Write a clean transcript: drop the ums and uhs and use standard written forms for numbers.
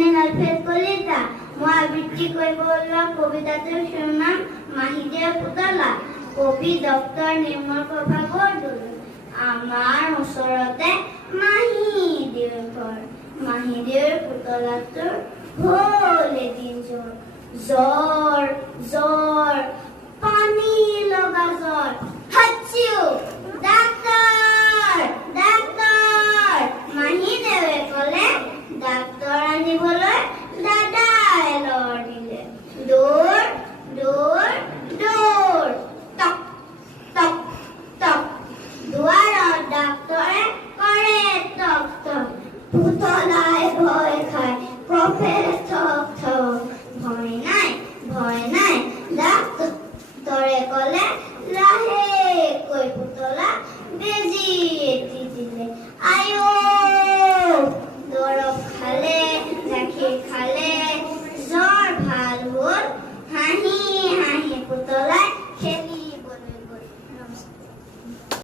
মইনুল আলফেদ কলিতা। মই আবৃত্তি কৰিব ওলোৱা কবিতাটোৰ শিৰোনাম মাহীদেউৰ পুতলা। কবি ডক্টৰ নিৰ্মল প্ৰভা বৰদলৈ। আমাৰ ওচৰতে মাহীদেউৰ ঘৰ। মাহীদেউৰ পুতলাটোৰ হ'ল এদিন জ্বৰ। জ্বৰ জ্বৰ পানী লগা জ্বৰ। হাচিও ডাক্তৰ ডাক্তৰ। মাহীদেউৱে ক'লে ডাক্তৰ আনিবলৈ দাদাই লৰ দিলে। দৌৰ দৌৰ দৌৰ টক টক টক। দুৱাৰত ডাক্তৰে কৰে টক টক। পুতলাই ভয় খায় প্ৰফেচৰ